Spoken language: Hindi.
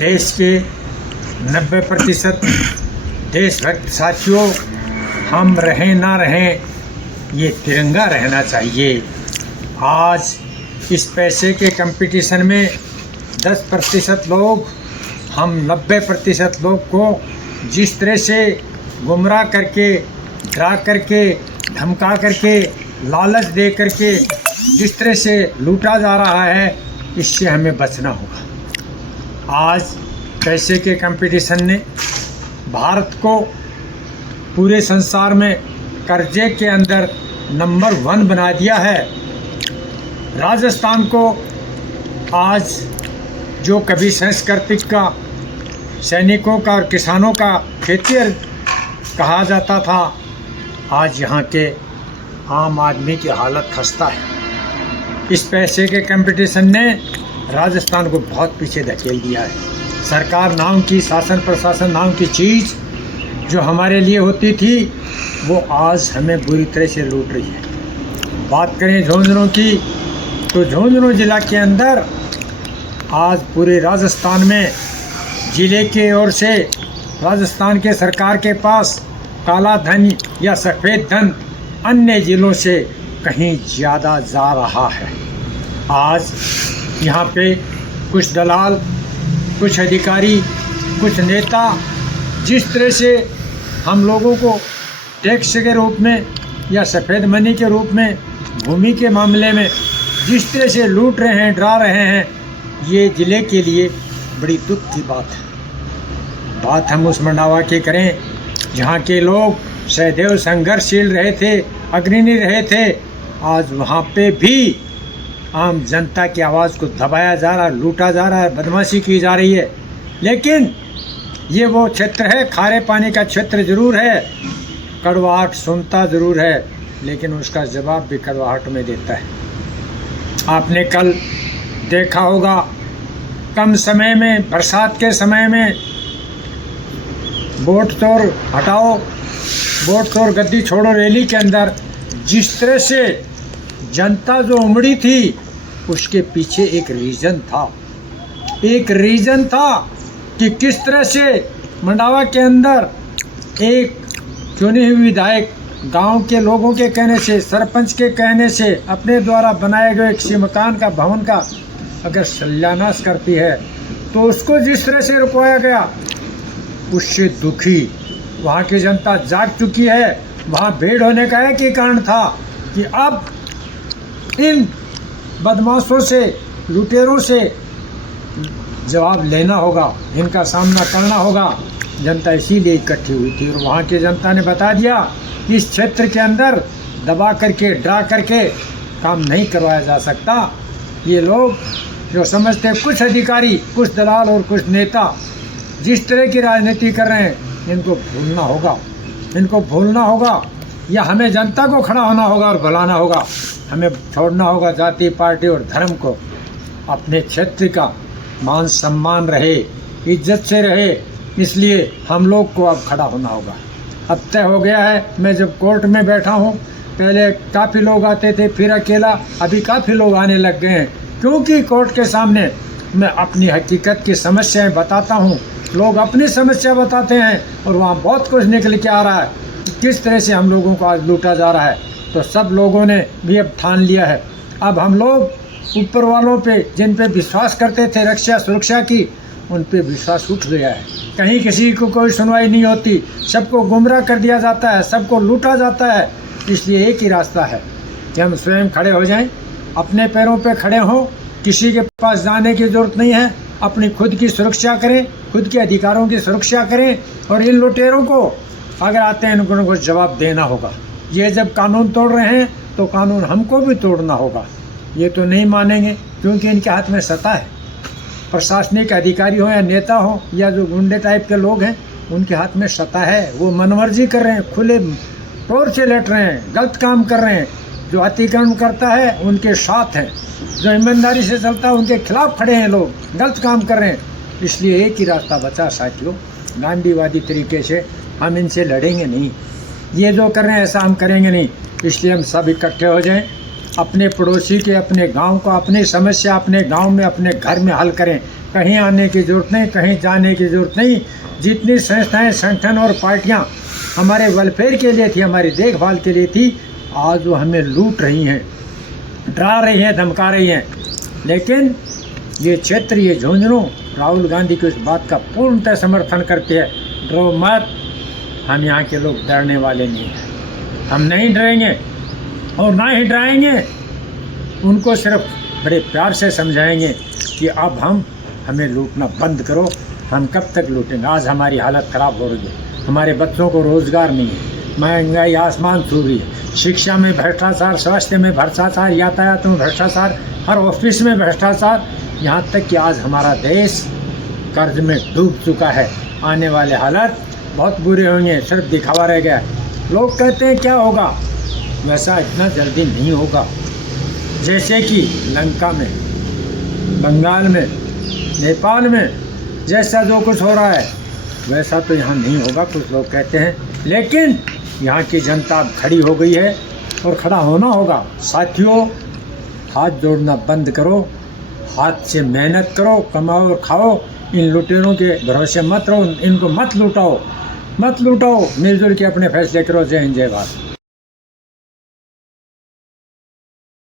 देश के 90% देशभक्त साथियों, हम रहें ना रहें, ये तिरंगा रहना चाहिए। आज इस पैसे के कंपटीशन में 10% लोग, हम 90% लोग को जिस तरह से गुमराह करके, डरा करके, धमका करके, लालच दे करके जिस तरह से लूटा जा रहा है, इससे हमें बचना होगा। आज पैसे के कंपटीशन ने भारत को पूरे संसार में कर्जे के अंदर नंबर 1 बना दिया है। राजस्थान को आज जो कभी सांस्कृतिक का, सैनिकों का और किसानों का खेतीहर कहा जाता था, आज यहाँ के आम आदमी की हालत खस्ता है। इस पैसे के कंपटीशन ने राजस्थान को बहुत पीछे धकेल दिया है। सरकार नाम की, शासन प्रशासन नाम की चीज़ जो हमारे लिए होती थी, वो आज हमें बुरी तरह से लूट रही है। बात करें झुंझुनू की, तो झुंझुनू जिला के अंदर आज पूरे राजस्थान में जिले के ओर से राजस्थान के सरकार के पास काला धन या सफ़ेद धन अन्य जिलों से कहीं ज़्यादा जा रहा है। आज यहाँ पे कुछ दलाल, कुछ अधिकारी, कुछ नेता जिस तरह से हम लोगों को टैक्स के रूप में या सफ़ेद मनी के रूप में भूमि के मामले में जिस तरह से लूट रहे हैं, डरा रहे हैं, ये ज़िले के लिए बड़ी दुख की बात है। बात हम उस मंडावा की करें जहाँ के लोग सदैव संघर्षशील रहे थे, अग्रणी रहे थे। आज वहाँ पे भी आम जनता की आवाज़ को दबाया जा रहा है, लूटा जा रहा है, बदमाशी की जा रही है। लेकिन ये वो क्षेत्र है, खारे पानी का क्षेत्र ज़रूर है, कड़वाहट सुनता ज़रूर है, लेकिन उसका जवाब भी कड़वाहट में देता है। आपने कल देखा होगा, कम समय में, बरसात के समय में वोट चोर हटाओ, वोट चोर गद्दी छोड़ो रैली के अंदर जिस तरह से जनता जो उमड़ी थी, उसके पीछे एक रीज़न था कि किस तरह से मंडावा के अंदर एक चुनी हुई विधायक गांव के लोगों के कहने से, सरपंच के कहने से, अपने द्वारा बनाए गए किसी मकान का, भवन का अगर सत्यानाश करती है, तो उसको जिस तरह से रुकवाया गया, उससे दुखी वहाँ की जनता जाग चुकी है। वहाँ भीड़ होने का एक ही कारण था कि अब इन बदमाशों से, लुटेरों से जवाब लेना होगा, इनका सामना करना होगा। जनता इसीलिए इकट्ठी हुई थी और वहाँ की जनता ने बता दिया इस क्षेत्र के अंदर दबा करके, डरा करके काम नहीं करवाया जा सकता। ये लोग जो समझते हैं, कुछ अधिकारी, कुछ दलाल और कुछ नेता जिस तरह की राजनीति कर रहे हैं, इनको भूलना होगा या हमें जनता को खड़ा होना होगा और बुलाना होगा। हमें छोड़ना होगा जाति, पार्टी और धर्म को। अपने क्षेत्र का मान सम्मान रहे, इज्जत से रहे, इसलिए हम लोग को अब खड़ा होना होगा। अब तय हो गया है। मैं जब कोर्ट में बैठा हूँ, पहले काफ़ी लोग आते थे, फिर अकेला, अभी काफ़ी लोग आने लग गए हैं, क्योंकि कोर्ट के सामने मैं अपनी हकीकत की समस्याएं बताता हूँ। लोग अपनी समस्या बताते हैं और वहाँ बहुत कुछ निकल के आ रहा है कि किस तरह से हम लोगों को आज लूटा जा रहा है। तो सब लोगों ने भी अब ठान लिया है। अब हम लोग ऊपर वालों पे, जिन पे विश्वास करते थे रक्षा सुरक्षा की, उन पे विश्वास उठ गया है। कहीं किसी को कोई सुनवाई नहीं होती, सबको गुमराह कर दिया जाता है, सबको लूटा जाता है। इसलिए एक ही रास्ता है कि हम स्वयं खड़े हो जाएं, अपने पैरों पे खड़े हों, किसी के पास जाने की ज़रूरत नहीं है। अपनी खुद की सुरक्षा करें, खुद के अधिकारों की सुरक्षा करें और इन लुटेरों को अगर आते हैं, इनको जवाब देना होगा। ये जब कानून तोड़ रहे हैं तो कानून हमको भी तोड़ना होगा। ये तो नहीं मानेंगे, क्योंकि इनके हाथ में सत्ता है। प्रशासनिक अधिकारी हो या नेता हो या जो गुंडे टाइप के लोग हैं, उनके हाथ में सत्ता है। वो मनमर्जी कर रहे हैं, खुले तौर से लट रहे हैं, गलत काम कर रहे हैं। जो अतिक्रमण करता है उनके साथ हैं, जो ईमानदारी से चलता है उनके खिलाफ खड़े हैं। लोग गलत काम कर रहे हैं। इसलिए एक ही रास्ता बचा साथियों, गांधीवादी तरीके से हम इनसे लड़ेंगे नहीं। ये जो कर रहे हैं ऐसा हम करेंगे नहीं। इसलिए हम सब इकट्ठे हो जाएं, अपने पड़ोसी के, अपने गांव को, अपनी समस्या अपने गांव में, अपने घर में हल करें। कहीं आने की ज़रूरत नहीं, कहीं जाने की ज़रूरत नहीं। जितनी संस्थाएं, संगठन और पार्टियां हमारे वेलफेयर के लिए थी, हमारी देखभाल के लिए थी, आज वो हमें लूट रही हैं, डरा रही हैं, धमका रही हैं। लेकिन ये क्षेत्र, ये झुंझुनू राहुल गांधी की उस बात का पूर्णतः समर्थन करते हैं, डरो मत। हम यहाँ के लोग डरने वाले नहीं हैं, हम नहीं डरेंगे और ना ही डराएंगे। उनको सिर्फ बड़े प्यार से समझाएंगे कि अब हमें लूटना बंद करो। हम कब तक लूटेंगे? आज हमारी हालत ख़राब हो रही है, हमारे बच्चों को रोज़गार नहीं है, महंगाई आसमान छू रही है, शिक्षा में भ्रष्टाचार, स्वास्थ्य में भ्रष्टाचार, यातायात में भ्रष्टाचार, हर ऑफिस में भ्रष्टाचार, यहाँ तक कि आज हमारा देश कर्ज में डूब चुका है। आने वाले हालात बहुत बुरे होंगे, सिर्फ दिखावा रह गया। लोग कहते हैं क्या होगा, वैसा इतना जल्दी नहीं होगा। जैसे कि लंका में, बंगाल में, नेपाल में जैसा जो कुछ हो रहा है वैसा तो यहाँ नहीं होगा, कुछ लोग कहते हैं। लेकिन यहाँ की जनता अब खड़ी हो गई है और खड़ा होना होगा। साथियों, हाथ जोड़ना बंद करो, हाथ से मेहनत करो, कमाओ और खाओ। इन लुटेरों के भरोसे मत रहो, इनको मत लुटाओ, मिलजुल के अपने फैसले करो। जय हिंद, जय भारत।